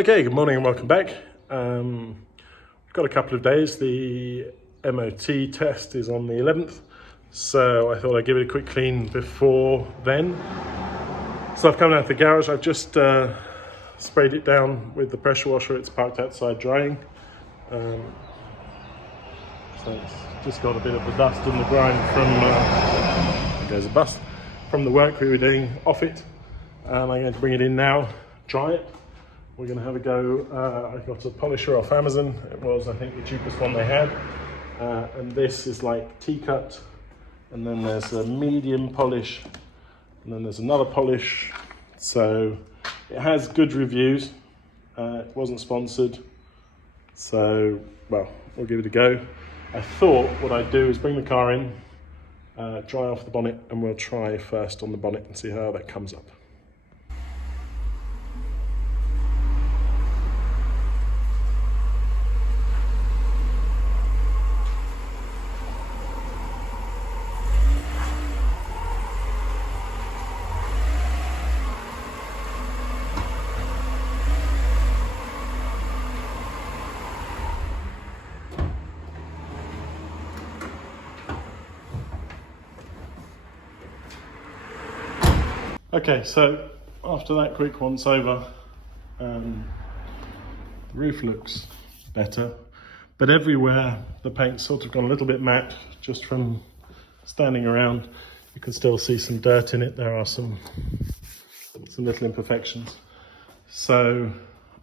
Okay, good morning and welcome back. We've got a couple of days. The MOT test is on the 11th, so I thought I'd give it a quick clean before then. So I've come down to the garage. I've just sprayed it down with the pressure washer. It's parked outside drying. So it's just got a bit of the dust and the grime from, there's a bus, from the work we were doing off it. I'm going to bring it in now, dry it. We're going to have a go. I got a polisher off Amazon. It was, I think, the cheapest one they had. And this is like T-cut. And then there's a medium polish. And then there's another polish. So it has good reviews. It wasn't sponsored. So, well, we'll give it a go. I thought what I'd do is bring the car in, dry off the bonnet, and we'll try first on the bonnet and see how that comes up. Okay, so after that quick once over, the roof looks better, but everywhere the paint's sort of gone a little bit matte just from standing around. You can still see some dirt in it. There are some little imperfections. So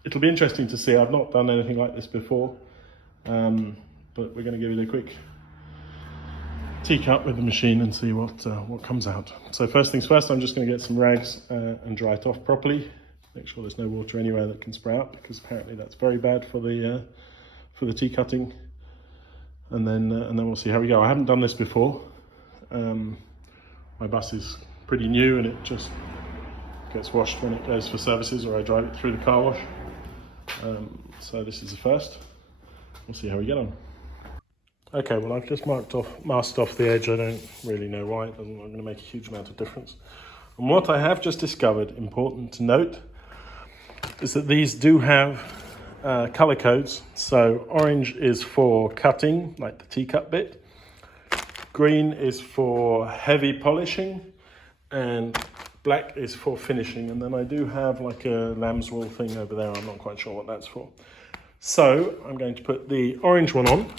it'll be interesting to see. I've not done anything like this before, but we're going to give it a quick T-cut with the machine and see what comes out. So first things first, I'm just going to get some rags and dry it off properly. Make sure there's no water anywhere that can spray out, because apparently that's very bad for the T-cutting. And then we'll see how we go. I haven't done this before. My bus is pretty new and it just gets washed when it goes for services, or I drive it through the car wash. So this is the first. We'll see how we get on. Okay, well, I've just masked off the edge. I don't really know why. It's not going to make a huge amount of difference. And what I have just discovered, important to note, is that these do have color codes. So orange is for cutting, like the T-cut bit. Green is for heavy polishing, and black is for finishing. And then I do have like a lamb's wool thing over there. I'm not quite sure what that's for. So I'm going to put the orange one on.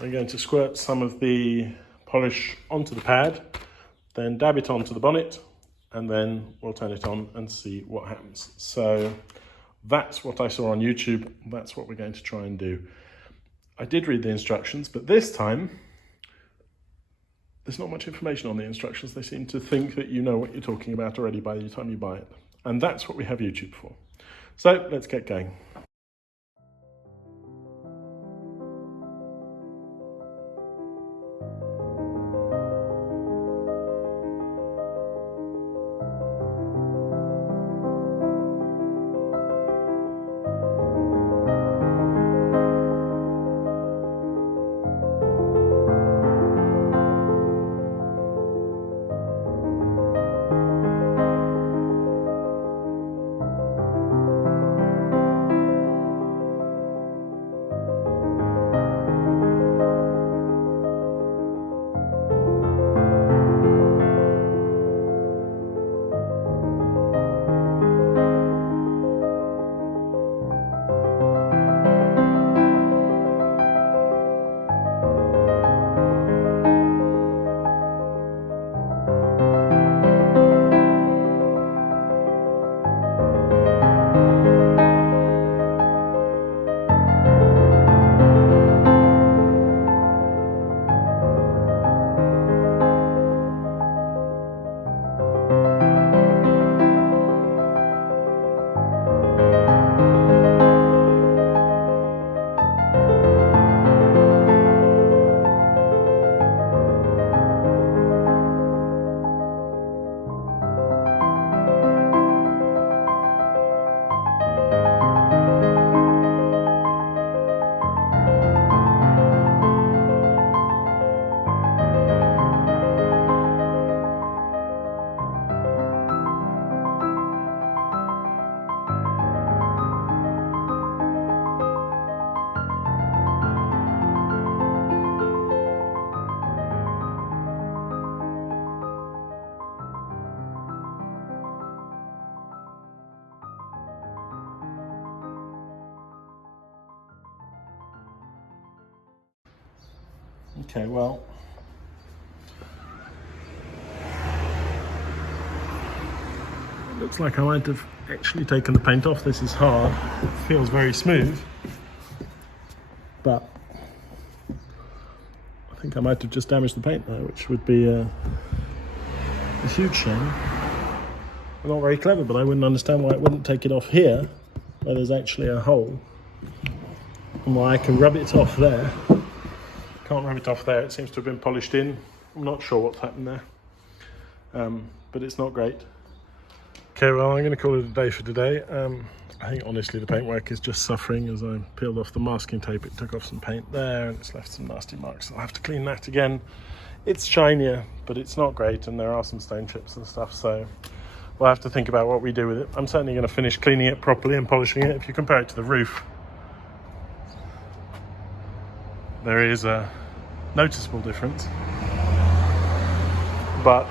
I'm going to squirt some of the polish onto the pad, then dab it onto the bonnet, and then we'll turn it on and see what happens. So that's what I saw on YouTube. That's what we're going to try and do. I did read the instructions, but this time there's not much information on the instructions. They seem to think that you know what you're talking about already by the time you buy it. And that's what we have YouTube for. So let's get going. Okay, well, it looks like I might have actually taken the paint off. This is hard. It feels very smooth, but I think I might have just damaged the paint there, which would be a huge shame. I'm not very clever, but I wouldn't understand why it wouldn't take it off here, where there's actually a hole, and why I can rub it off there. Can't rub it off there. It seems to have been polished in. I'm not sure what's happened there, but it's not great. Okay, well, I'm going to call it a day for today. I think honestly the paintwork is just suffering. As I peeled off the masking tape, it took off some paint there and it's left some nasty marks. I'll have to clean that again. It's shinier, but it's not great, and there are some stone chips and stuff, so we'll have to think about what we do with it. I'm certainly going to finish cleaning it properly and polishing it. If you compare it to the roof, there is a noticeable difference, but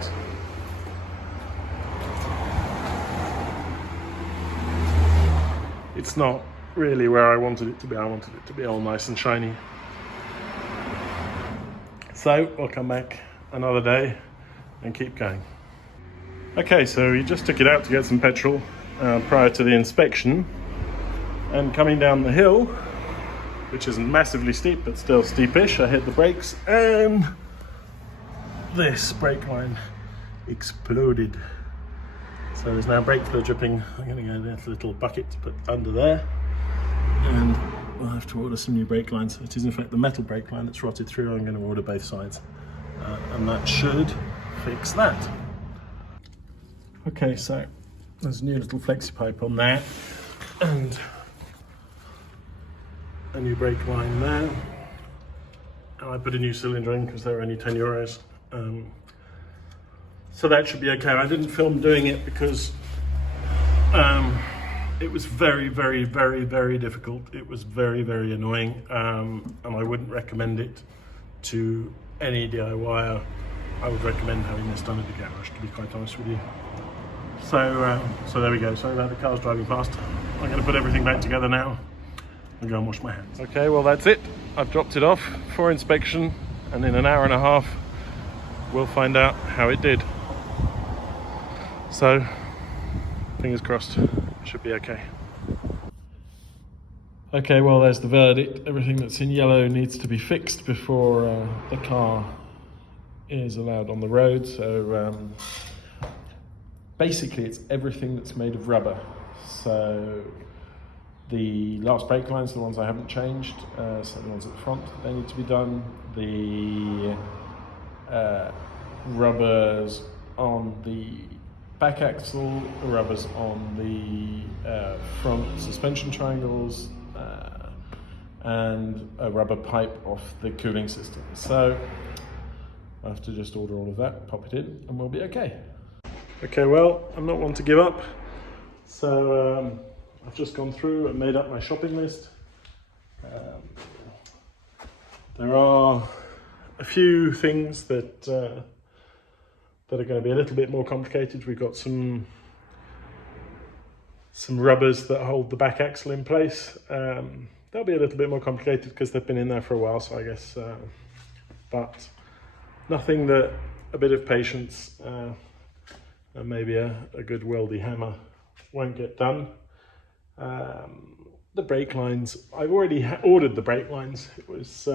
it's not really where I wanted it to be. I wanted it to be all nice and shiny. So we'll come back another day and keep going. Okay, so we just took it out to get some petrol prior to the inspection, and coming down the hill, which isn't massively steep but still steepish, I hit the brakes and this brake line exploded. So there's now brake fluid dripping. I'm going to go get a little bucket to put under there, and we'll have to order some new brake lines. It is in fact the metal brake line that's rotted through. I'm going to order both sides, and that should fix that. Okay, so there's a new little flexi pipe on there, and a new brake line there. And I put a new cylinder in because they're only €10. So that should be okay. I didn't film doing it because it was very, very, very, very difficult. It was very, very annoying, and I wouldn't recommend it to any DIYer. I would recommend having this done at the garage, to be quite honest with you. So there we go. Sorry about the cars driving past. I'm going to put everything back together now and go and wash my hands. Okay, well that's it. I've dropped it off for inspection, and in an hour and a half we'll find out how it did. So fingers crossed, should be okay. Okay, well there's the verdict. Everything that's in yellow needs to be fixed before the car is allowed on the road. So basically it's everything that's made of rubber. So the last brake lines, the ones I haven't changed, so the ones at the front, they need to be done. The rubbers on the back axle, the rubbers on the front suspension triangles, and a rubber pipe off the cooling system. So I have to just order all of that, pop it in, and we'll be okay. Okay, well, I'm not one to give up, so I've just gone through and made up my shopping list. There are a few things that are going to be a little bit more complicated. We've got some rubbers that hold the back axle in place. They'll be a little bit more complicated because they've been in there for a while, so I guess, but nothing that a bit of patience and maybe a good weldy hammer won't get done. The brake lines, I've already ordered the brake lines. It was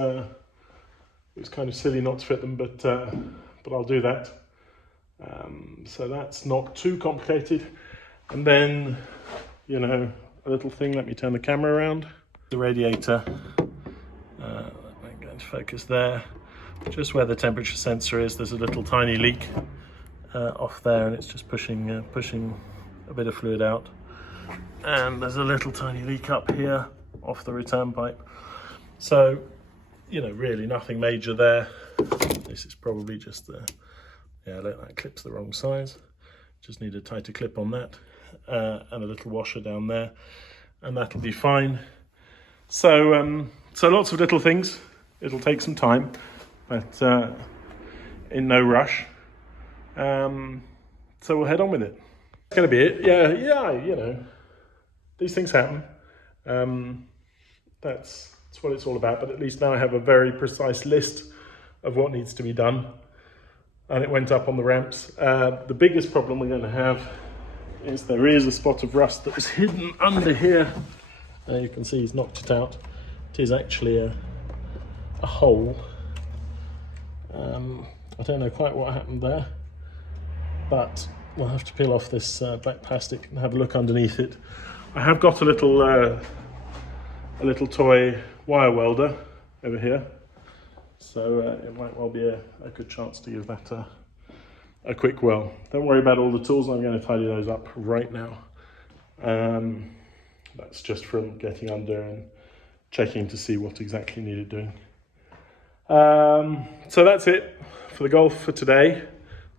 kind of silly not to fit them, but I'll do that. So that's not too complicated. And then, you know, a little thing, let me turn the camera around. The radiator, I'm going to focus there. Just where the temperature sensor is, there's a little tiny leak off there, and it's just pushing a bit of fluid out. And there's a little tiny leak up here off the return pipe. So, you know, really nothing major there. This is probably just that clip's the wrong size. Just need a tighter clip on that, and a little washer down there, and that'll be fine. So, so lots of little things. It'll take some time, but in no rush. So we'll head on with it. That's going to be it. Yeah, you know, these things happen. That's what it's all about. But at least now I have a very precise list of what needs to be done, and it went up on the ramps. The biggest problem we're going to have is there is a spot of rust that was hidden under here. You can see he's knocked it out. It is actually a hole. I don't know quite what happened there, but we'll have to peel off this black plastic and have a look underneath it. I have got a little toy wire welder over here, so it might well be a good chance to give that a quick whirl. Don't worry about all the tools, I'm going to tidy those up right now. That's just from getting under and checking to see what exactly needed doing. So that's it for the golf for today.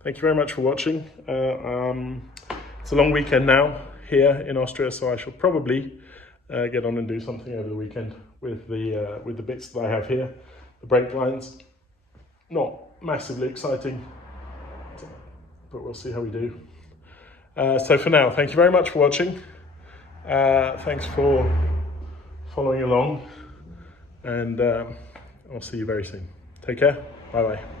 Thank you very much for watching. It's a long weekend now here in Austria, so I shall probably get on and do something over the weekend with the bits that I have here. The brake lines, not massively exciting, but we'll see how we do. So for now, thank you very much for watching. Thanks for following along, and I'll see you very soon. Take care. Bye bye.